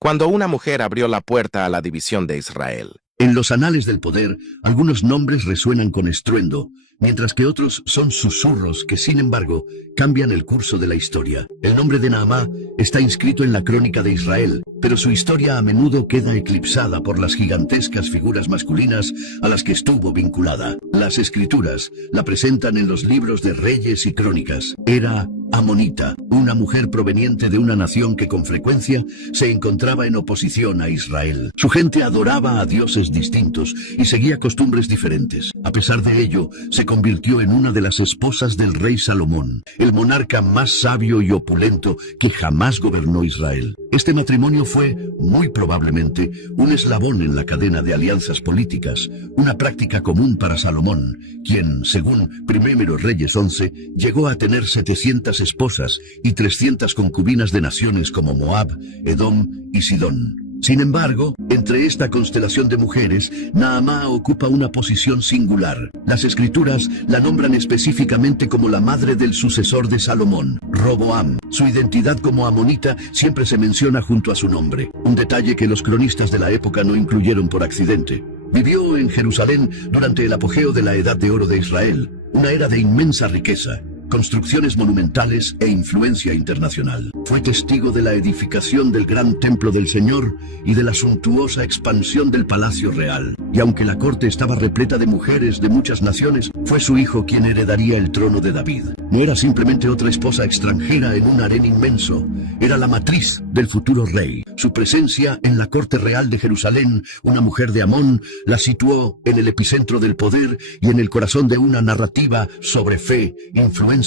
cuando una mujer abrió la puerta a la división de Israel. En los anales del poder, algunos nombres resuenan con estruendo, mientras que otros son susurros que, sin embargo, cambian el curso de la historia. El nombre de Naamá está inscrito en la crónica de Israel, pero su historia a menudo queda eclipsada por las gigantescas figuras masculinas a las que estuvo vinculada. Las escrituras la presentan en los libros de Reyes y Crónicas. Era amonita, una mujer proveniente de una nación que con frecuencia se encontraba en oposición a Israel. Su gente adoraba a dioses distintos y seguía costumbres diferentes. A pesar de ello, se convirtió en una de las esposas del rey Salomón, el monarca más sabio y opulento que jamás gobernó Israel. Este matrimonio fue, muy probablemente, un eslabón en la cadena de alianzas políticas, una práctica común para Salomón, quien, según 1 Reyes 11, llegó a tener 700 esposas y 300 concubinas de naciones como Moab, Edom y Sidón. Sin embargo, entre esta constelación de mujeres, Naamá ocupa una posición singular. Las escrituras la nombran específicamente como la madre del sucesor de Salomón, Roboam. Su identidad como amonita siempre se menciona junto a su nombre, un detalle que los cronistas de la época no incluyeron por accidente. Vivió en Jerusalén durante el apogeo de la Edad de Oro de Israel, una era de inmensa riqueza, construcciones monumentales e influencia internacional. Fue testigo de la edificación del gran templo del Señor y de la suntuosa expansión del palacio real. Y aunque la corte estaba repleta de mujeres de muchas naciones, fue su hijo quien heredaría el trono de David. No era simplemente otra esposa extranjera en un harén inmenso, era la matriz del futuro rey. Su presencia en la corte real de Jerusalén, una mujer de Amón, la situó en el epicentro del poder y en el corazón de una narrativa sobre fe, influencia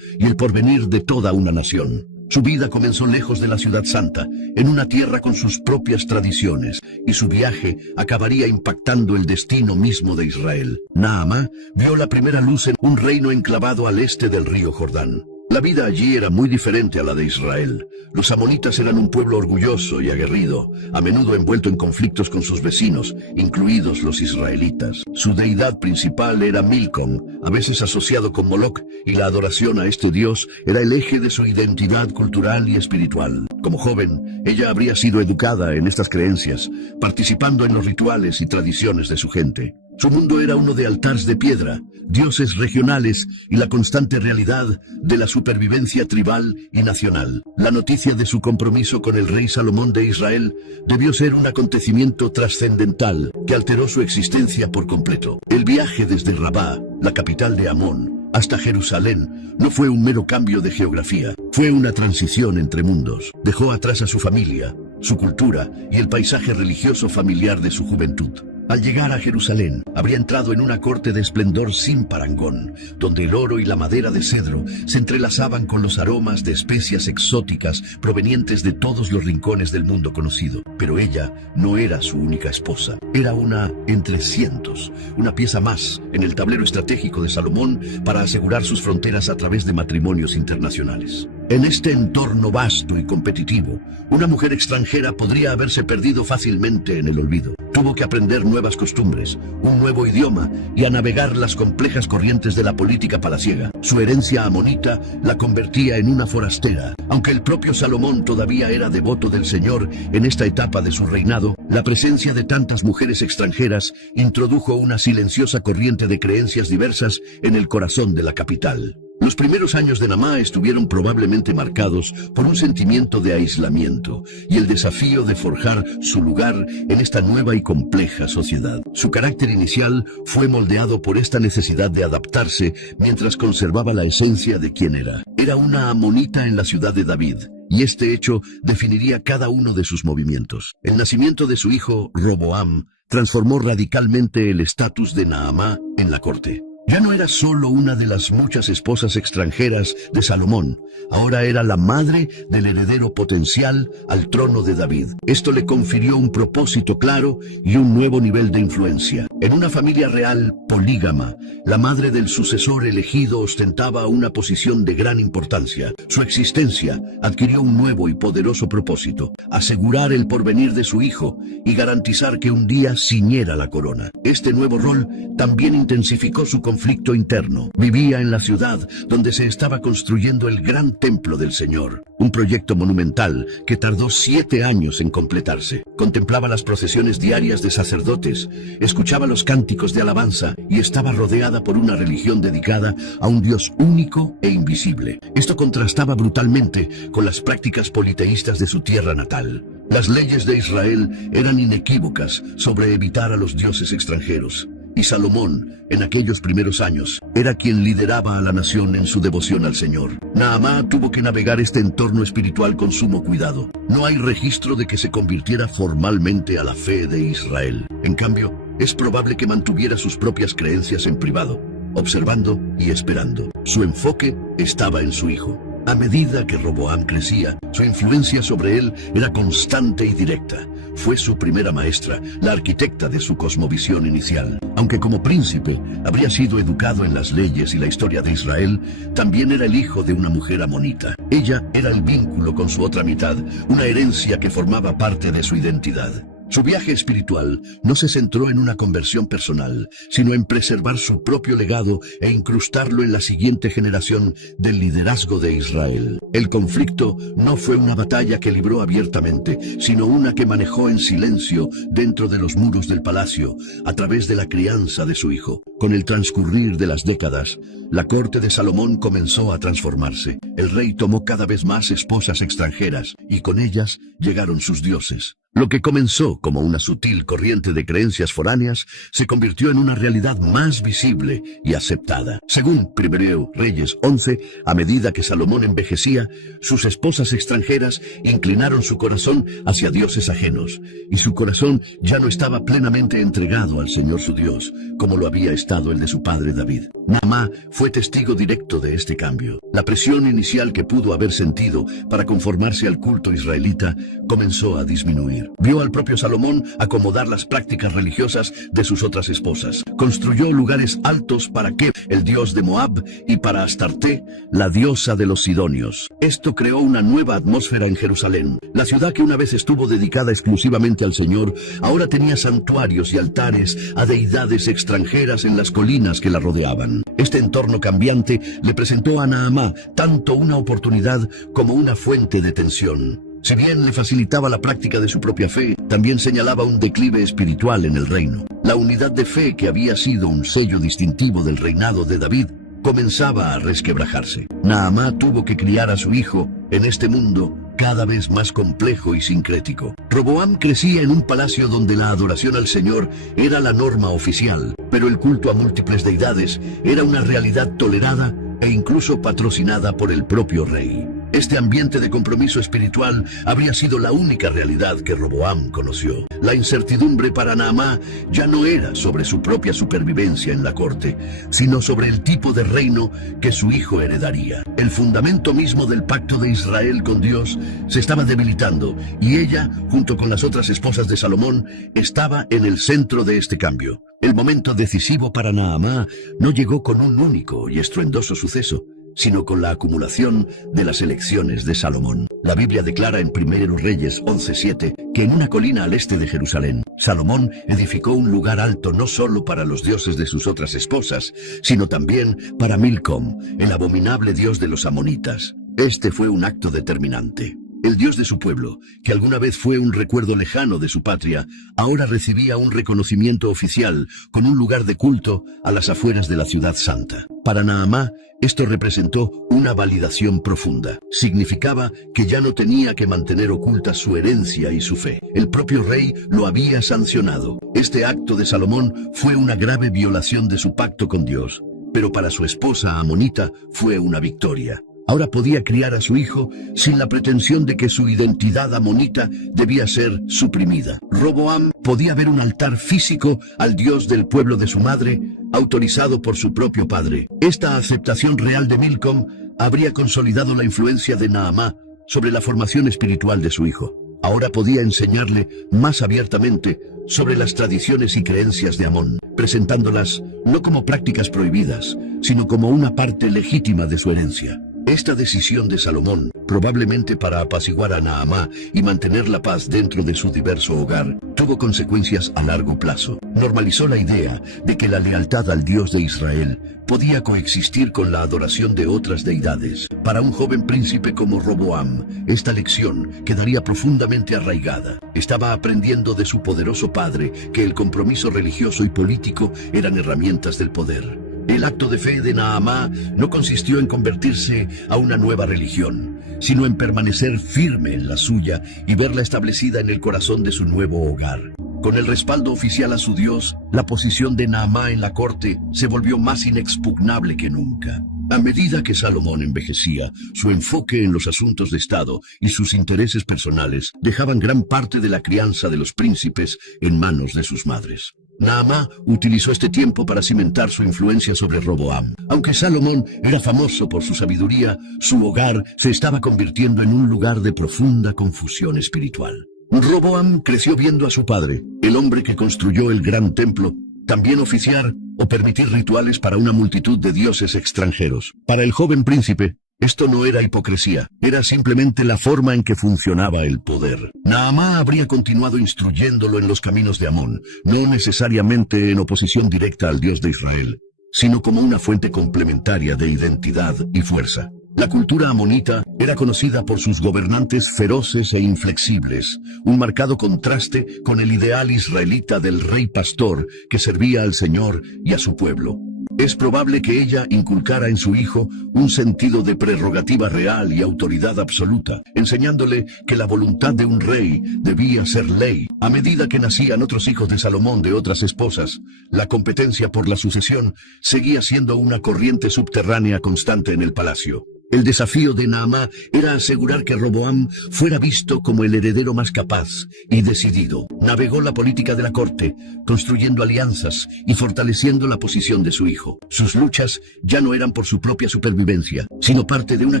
y el porvenir de toda una nación. Su vida comenzó lejos de la ciudad santa, en una tierra con sus propias tradiciones, y su viaje acabaría impactando el destino mismo de Israel. Naamá vio la primera luz en un reino enclavado al este del río Jordán. La vida allí era muy diferente a la de Israel. Los amonitas eran un pueblo orgulloso y aguerrido, a menudo envuelto en conflictos con sus vecinos, incluidos los israelitas. Su deidad principal era Milcom, a veces asociado con Moloch, y la adoración a este dios era el eje de su identidad cultural y espiritual. Como joven, ella habría sido educada en estas creencias, participando en los rituales y tradiciones de su gente. Su mundo era uno de altares de piedra, dioses regionales y la constante realidad de la supervivencia tribal y nacional. La noticia de su compromiso con el rey Salomón de Israel debió ser un acontecimiento trascendental que alteró su existencia por completo. El viaje desde Rabá, la capital de Amón, hasta Jerusalén no fue un mero cambio de geografía, fue una transición entre mundos. Dejó atrás a su familia, su cultura y el paisaje religioso familiar de su juventud. Al llegar a Jerusalén, habría entrado en una corte de esplendor sin parangón, donde el oro y la madera de cedro se entrelazaban con los aromas de especias exóticas provenientes de todos los rincones del mundo conocido. Pero ella no era su única esposa, era una entre cientos, una pieza más en el tablero estratégico de Salomón para asegurar sus fronteras a través de matrimonios internacionales. En este entorno vasto y competitivo, una mujer extranjera podría haberse perdido fácilmente en el olvido. Tuvo que aprender nuevas costumbres, un nuevo idioma y a navegar las complejas corrientes de la política palaciega. Su herencia amonita la convertía en una forastera. Aunque el propio Salomón todavía era devoto del Señor en esta etapa de su reinado, la presencia de tantas mujeres extranjeras introdujo una silenciosa corriente de creencias diversas en el corazón de la capital. Los primeros años de Naamá estuvieron probablemente marcados por un sentimiento de aislamiento y el desafío de forjar su lugar en esta nueva y compleja sociedad. Su carácter inicial fue moldeado por esta necesidad de adaptarse mientras conservaba la esencia de quien era. Era una amonita en la ciudad de David, y este hecho definiría cada uno de sus movimientos. El nacimiento de su hijo, Roboam, transformó radicalmente el estatus de Naamá en la corte. Ya no era solo una de las muchas esposas extranjeras de Salomón, ahora era la madre del heredero potencial al trono de David. Esto le confirió un propósito claro y un nuevo nivel de influencia. En una familia real polígama, la madre del sucesor elegido ostentaba una posición de gran importancia. Su existencia adquirió un nuevo y poderoso propósito: asegurar el porvenir de su hijo y garantizar que un día ciñera la corona. Este nuevo rol también intensificó su conflicto interno. Vivía en la ciudad donde se estaba construyendo el gran templo del Señor, un proyecto monumental que tardó 7 años en completarse. Contemplaba las procesiones diarias de sacerdotes, escuchaba los cánticos de alabanza y estaba rodeada por una religión dedicada a un Dios único e invisible. Esto contrastaba brutalmente con las prácticas politeístas de su tierra natal. Las leyes de Israel eran inequívocas sobre evitar a los dioses extranjeros. Y Salomón, en aquellos primeros años, era quien lideraba a la nación en su devoción al Señor. Naamá tuvo que navegar este entorno espiritual con sumo cuidado. No hay registro de que se convirtiera formalmente a la fe de Israel. En cambio, es probable que mantuviera sus propias creencias en privado, observando y esperando. Su enfoque estaba en su hijo. A medida que Roboam crecía, su influencia sobre él era constante y directa. Fue su primera maestra, la arquitecta de su cosmovisión inicial. Aunque como príncipe habría sido educado en las leyes y la historia de Israel, también era el hijo de una mujer amonita. Ella era el vínculo con su otra mitad, una herencia que formaba parte de su identidad. Su viaje espiritual no se centró en una conversión personal, sino en preservar su propio legado e incrustarlo en la siguiente generación del liderazgo de Israel. El conflicto no fue una batalla que libró abiertamente, sino una que manejó en silencio dentro de los muros del palacio, a través de la crianza de su hijo. Con el transcurrir de las décadas, la corte de Salomón comenzó a transformarse. El rey tomó cada vez más esposas extranjeras, y con ellas llegaron sus dioses. Lo que comenzó como una sutil corriente de creencias foráneas se convirtió en una realidad más visible y aceptada. Según 1 Reyes 11, a medida que Salomón envejecía, sus esposas extranjeras inclinaron su corazón hacia dioses ajenos, y su corazón ya no estaba plenamente entregado al Señor su Dios, como lo había estado el de su padre David. Naamá fue testigo directo de este cambio. La presión inicial que pudo haber sentido para conformarse al culto israelita comenzó a disminuir. Vio al propio Salomón acomodar las prácticas religiosas de sus otras esposas. Construyó lugares altos para Keb, el dios de Moab, y para Astarte, la diosa de los sidonios. Esto creó una nueva atmósfera en Jerusalén. La ciudad que una vez estuvo dedicada exclusivamente al Señor, ahora tenía santuarios y altares a deidades extranjeras en las colinas que la rodeaban. Este entorno cambiante le presentó a Naamá tanto una oportunidad como una fuente de tensión. Si bien le facilitaba la práctica de su propia fe, también señalaba un declive espiritual en el reino. La unidad de fe, que había sido un sello distintivo del reinado de David, comenzaba a resquebrajarse. Naamá tuvo que criar a su hijo en este mundo cada vez más complejo y sincrético. Roboam crecía en un palacio donde la adoración al Señor era la norma oficial, pero el culto a múltiples deidades era una realidad tolerada e incluso patrocinada por el propio rey. Este ambiente de compromiso espiritual habría sido la única realidad que Roboam conoció. La incertidumbre para Naamá ya no era sobre su propia supervivencia en la corte, sino sobre el tipo de reino que su hijo heredaría. El fundamento mismo del pacto de Israel con Dios se estaba debilitando, y ella, junto con las otras esposas de Salomón, estaba en el centro de este cambio. El momento decisivo para Naamá no llegó con un único y estruendoso suceso, sino con la acumulación de las elecciones de Salomón. La Biblia declara en 1 Reyes 11:7 que en una colina al este de Jerusalén, Salomón edificó un lugar alto no solo para los dioses de sus otras esposas, sino también para Milcom, el abominable dios de los amonitas. Este fue un acto determinante. El Dios de su pueblo, que alguna vez fue un recuerdo lejano de su patria, ahora recibía un reconocimiento oficial con un lugar de culto a las afueras de la ciudad santa. Para Naamá, esto representó una validación profunda. Significaba que ya no tenía que mantener oculta su herencia y su fe. El propio rey lo había sancionado. Este acto de Salomón fue una grave violación de su pacto con Dios, pero para su esposa amonita fue una victoria. Ahora podía criar a su hijo sin la pretensión de que su identidad amonita debía ser suprimida. Roboam podía ver un altar físico al dios del pueblo de su madre, autorizado por su propio padre. Esta aceptación real de Milcom habría consolidado la influencia de Naamá sobre la formación espiritual de su hijo. Ahora podía enseñarle más abiertamente sobre las tradiciones y creencias de Amón, presentándolas no como prácticas prohibidas, sino como una parte legítima de su herencia. Esta decisión de Salomón, probablemente para apaciguar a Naamá y mantener la paz dentro de su diverso hogar, tuvo consecuencias a largo plazo. Normalizó la idea de que la lealtad al Dios de Israel podía coexistir con la adoración de otras deidades. Para un joven príncipe como Roboam, esta lección quedaría profundamente arraigada. Estaba aprendiendo de su poderoso padre que el compromiso religioso y político eran herramientas del poder. El acto de fe de Naamá no consistió en convertirse a una nueva religión, sino en permanecer firme en la suya y verla establecida en el corazón de su nuevo hogar. Con el respaldo oficial a su Dios, la posición de Naamá en la corte se volvió más inexpugnable que nunca. A medida que Salomón envejecía, su enfoque en los asuntos de Estado y sus intereses personales dejaban gran parte de la crianza de los príncipes en manos de sus madres. Naamá utilizó este tiempo para cimentar su influencia sobre Roboam. Aunque Salomón era famoso por su sabiduría, su hogar se estaba convirtiendo en un lugar de profunda confusión espiritual. Roboam creció viendo a su padre, el hombre que construyó el gran templo, también oficiar o permitir rituales para una multitud de dioses extranjeros. Para el joven príncipe, esto no era hipocresía, era simplemente la forma en que funcionaba el poder. Naamá habría continuado instruyéndolo en los caminos de Amón, no necesariamente en oposición directa al Dios de Israel, sino como una fuente complementaria de identidad y fuerza. La cultura amonita era conocida por sus gobernantes feroces e inflexibles, un marcado contraste con el ideal israelita del rey pastor que servía al Señor y a su pueblo. Es probable que ella inculcara en su hijo un sentido de prerrogativa real y autoridad absoluta, enseñándole que la voluntad de un rey debía ser ley. A medida que nacían otros hijos de Salomón de otras esposas, la competencia por la sucesión seguía siendo una corriente subterránea constante en el palacio. El desafío de Naamá era asegurar que Roboam fuera visto como el heredero más capaz y decidido. Navegó la política de la corte, construyendo alianzas y fortaleciendo la posición de su hijo. Sus luchas ya no eran por su propia supervivencia, sino parte de una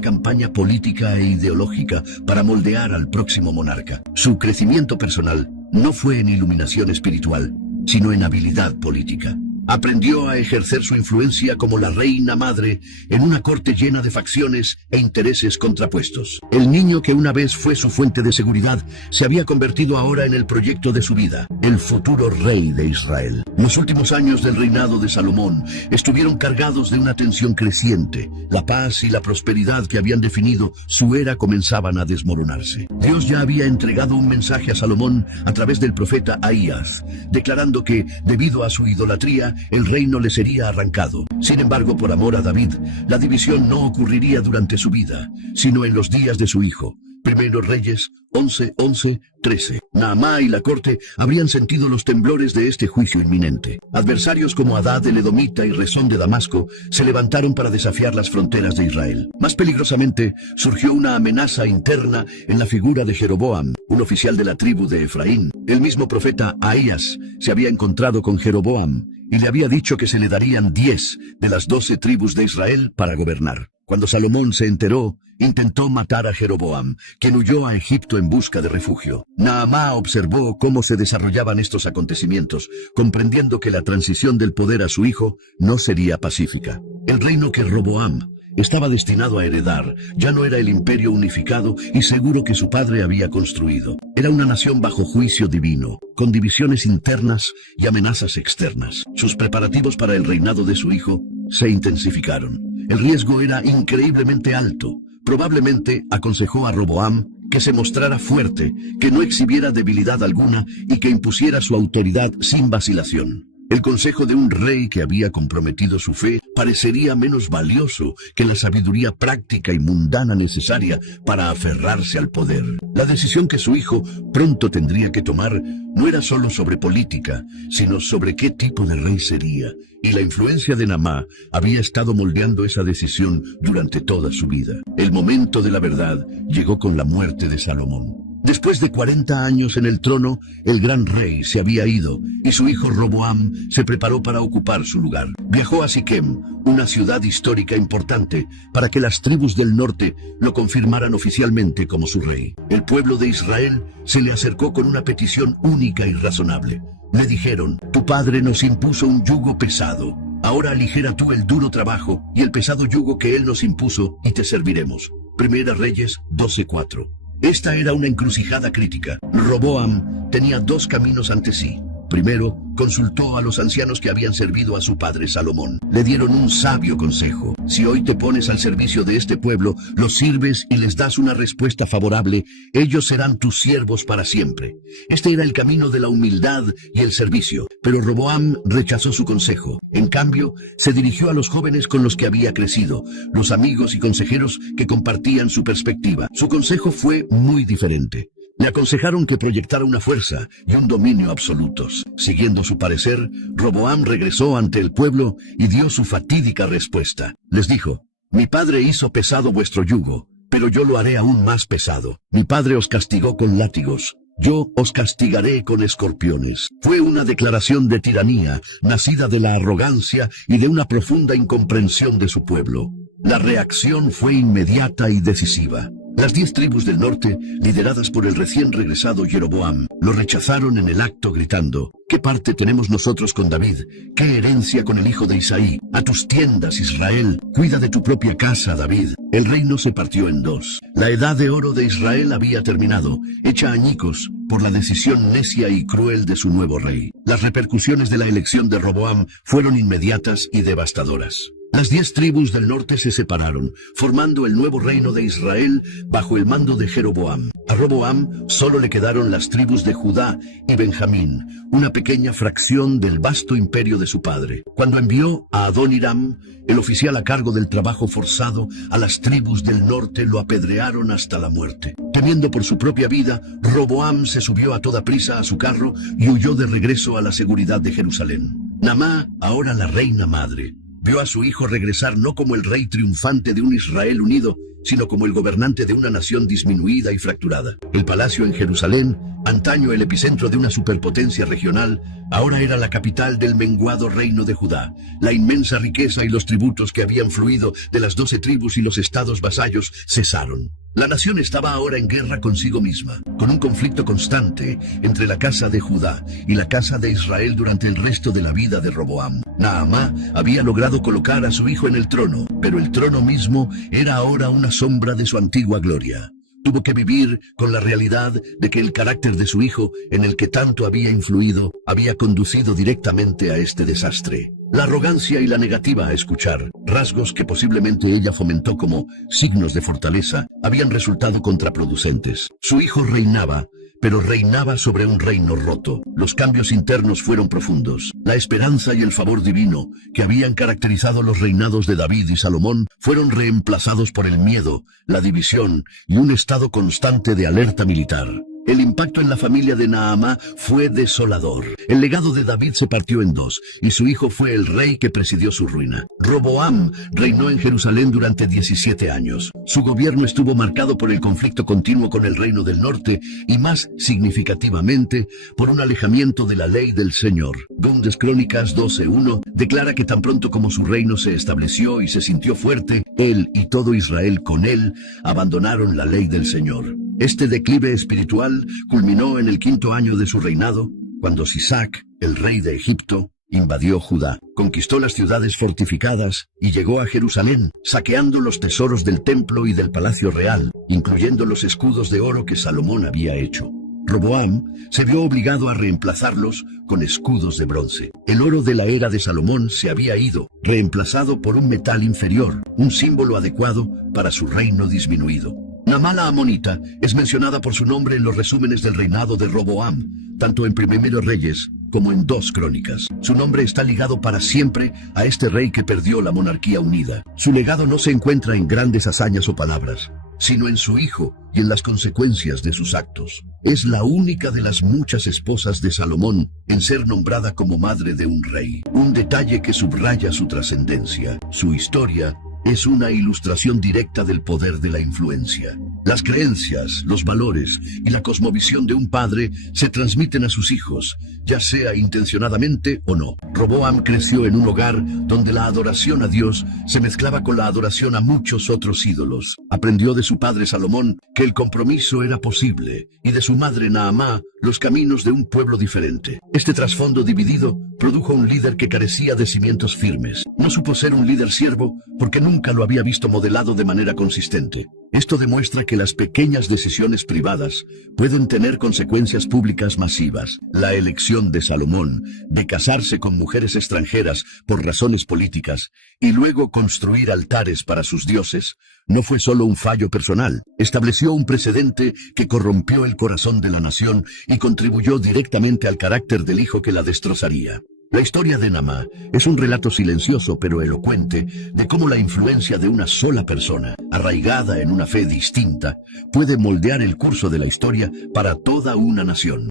campaña política e ideológica para moldear al próximo monarca. Su crecimiento personal no fue en iluminación espiritual, sino en habilidad política. Aprendió a ejercer su influencia como la reina madre en una corte llena de facciones e intereses contrapuestos. El niño que una vez fue su fuente de seguridad se había convertido ahora en el proyecto de su vida, el futuro rey de Israel. Los últimos años del reinado de Salomón estuvieron cargados de una tensión creciente. La paz y la prosperidad que habían definido su era comenzaban a desmoronarse. Dios ya había entregado un mensaje a Salomón a través del profeta Ahías, declarando que, debido a su idolatría, el reino le sería arrancado. Sin embargo, por amor a David, la división no ocurriría durante su vida, sino en los días de su hijo. Primero Reyes 11:13. Naamá y la corte habrían sentido los temblores de este juicio inminente. Adversarios como Hadad el Edomita y Rezón de Damasco se levantaron para desafiar las fronteras de Israel. Más peligrosamente, surgió una amenaza interna en la figura de Jeroboam, un oficial de la tribu de Efraín. El mismo profeta Ahías se había encontrado con Jeroboam y le había dicho que se le darían 10 de las 12 tribus de Israel para gobernar. Cuando Salomón se enteró, intentó matar a Jeroboam, quien huyó a Egipto en busca de refugio. Naamá observó cómo se desarrollaban estos acontecimientos, comprendiendo que la transición del poder a su hijo no sería pacífica. El reino que Roboam estaba destinado a heredar ya no era el imperio unificado y seguro que su padre había construido. Era una nación bajo juicio divino, con divisiones internas y amenazas externas. Sus preparativos para el reinado de su hijo se intensificaron. El riesgo era increíblemente alto. Probablemente aconsejó a Roboam que se mostrara fuerte, que no exhibiera debilidad alguna y que impusiera su autoridad sin vacilación. El consejo de un rey que había comprometido su fe parecería menos valioso que la sabiduría práctica y mundana necesaria para aferrarse al poder. La decisión que su hijo pronto tendría que tomar no era solo sobre política, sino sobre qué tipo de rey sería. Y la influencia de Naamá había estado moldeando esa decisión durante toda su vida. El momento de la verdad llegó con la muerte de Salomón. Después de 40 años en el trono, el gran rey se había ido y su hijo Roboam se preparó para ocupar su lugar. Viajó a Siquem, una ciudad histórica importante, para que las tribus del norte lo confirmaran oficialmente como su rey. El pueblo de Israel se le acercó con una petición única y razonable. Le dijeron: tu padre nos impuso un yugo pesado. Ahora aligera tú el duro trabajo y el pesado yugo que él nos impuso, y te serviremos. Primera Reyes 12:4. Esta era una encrucijada crítica. Roboam tenía dos caminos ante sí. Primero, consultó a los ancianos que habían servido a su padre Salomón. Le dieron un sabio consejo. Si hoy te pones al servicio de este pueblo, los sirves y les das una respuesta favorable, ellos serán tus siervos para siempre. Este era el camino de la humildad y el servicio. Pero Roboam rechazó su consejo. En cambio, se dirigió a los jóvenes con los que había crecido, los amigos y consejeros que compartían su perspectiva. Su consejo fue muy diferente. Le aconsejaron que proyectara una fuerza y un dominio absolutos. Siguiendo su parecer, Roboam regresó ante el pueblo y dio su fatídica respuesta. Les dijo: mi padre hizo pesado vuestro yugo, pero yo lo haré aún más pesado. Mi padre os castigó con látigos, yo os castigaré con escorpiones. Fue una declaración de tiranía, nacida de la arrogancia y de una profunda incomprensión de su pueblo. La reacción fue inmediata y decisiva. Las 10 tribus del norte, lideradas por el recién regresado Jeroboam, lo rechazaron en el acto gritando: ¿qué parte tenemos nosotros con David? ¿Qué herencia con el hijo de Isaí? A tus tiendas, Israel, cuida de tu propia casa, David. El reino se partió en dos. La edad de oro de Israel había terminado, hecha añicos por la decisión necia y cruel de su nuevo rey. Las repercusiones de la elección de Roboam fueron inmediatas y devastadoras. Las 10 tribus del norte se separaron, formando el nuevo reino de Israel bajo el mando de Jeroboam. A Roboam solo le quedaron las tribus de Judá y Benjamín, una pequeña fracción del vasto imperio de su padre. Cuando envió a Adoniram, el oficial a cargo del trabajo forzado, a las tribus del norte lo apedrearon hasta la muerte. Temiendo por su propia vida, Roboam se subió a toda prisa a su carro y huyó de regreso a la seguridad de Jerusalén. Naamá, ahora la reina madre, vio a su hijo regresar no como el rey triunfante de un Israel unido, sino como el gobernante de una nación disminuida y fracturada. El palacio en Jerusalén, antaño el epicentro de una superpotencia regional, ahora era la capital del menguado reino de Judá. La inmensa riqueza y los tributos que habían fluido de las 12 tribus y los estados vasallos cesaron. La nación estaba ahora en guerra consigo misma, con un conflicto constante entre la casa de Judá y la casa de Israel durante el resto de la vida de Roboam. Naamá había logrado colocar a su hijo en el trono, pero el trono mismo era ahora una sombra de su antigua gloria. Tuvo que vivir con la realidad de que el carácter de su hijo, en el que tanto había influido, había conducido directamente a este desastre. La arrogancia y la negativa a escuchar, rasgos que posiblemente ella fomentó como signos de fortaleza, habían resultado contraproducentes. Su hijo reinaba, pero reinaba sobre un reino roto. Los cambios internos fueron profundos. La esperanza y el favor divino, que habían caracterizado los reinados de David y Salomón, fueron reemplazados por el miedo, la división y un estado constante de alerta militar. El impacto en la familia de Naamá fue desolador. El legado de David se partió en dos, y su hijo fue el rey que presidió su ruina. Roboam reinó en Jerusalén durante 17 años. Su gobierno estuvo marcado por el conflicto continuo con el reino del norte, y más significativamente, por un alejamiento de la ley del Señor. Segundas Crónicas 12:1 declara que tan pronto como su reino se estableció y se sintió fuerte, él y todo Israel con él abandonaron la ley del Señor. Este declive espiritual culminó en el 5º año de su reinado, cuando Sisac, el rey de Egipto, invadió Judá, conquistó las ciudades fortificadas y llegó a Jerusalén, saqueando los tesoros del templo y del palacio real, incluyendo los escudos de oro que Salomón había hecho. Roboam se vio obligado a reemplazarlos con escudos de bronce. El oro de la era de Salomón se había ido, reemplazado por un metal inferior, un símbolo adecuado para su reino disminuido. Naamá la amonita es mencionada por su nombre en los resúmenes del reinado de Roboam, tanto en Primero Reyes como en 2 Crónicas. Su nombre está ligado para siempre a este rey que perdió la monarquía unida. Su legado no se encuentra en grandes hazañas o palabras, sino en su hijo y en las consecuencias de sus actos. Es la única de las muchas esposas de Salomón en ser nombrada como madre de un rey. Un detalle que subraya su trascendencia. Su historia es una ilustración directa del poder de la influencia. Las creencias, los valores y la cosmovisión de un padre se transmiten a sus hijos, ya sea intencionadamente o no. Roboam creció en un hogar donde la adoración a Dios se mezclaba con la adoración a muchos otros ídolos. Aprendió de su padre Salomón que el compromiso era posible, y de su madre Naamá los caminos de un pueblo diferente. Este trasfondo dividido produjo un líder que carecía de cimientos firmes. No supo ser un líder siervo porque nunca lo había visto modelado de manera consistente. Esto demuestra que las pequeñas decisiones privadas pueden tener consecuencias públicas masivas. La elección de Salomón de casarse con mujeres extranjeras por razones políticas y luego construir altares para sus dioses no fue solo un fallo personal. Estableció un precedente que corrompió el corazón de la nación y contribuyó directamente al carácter del hijo que la destrozaría. La historia de Naamá es un relato silencioso pero elocuente de cómo la influencia de una sola persona, arraigada en una fe distinta, puede moldear el curso de la historia para toda una nación.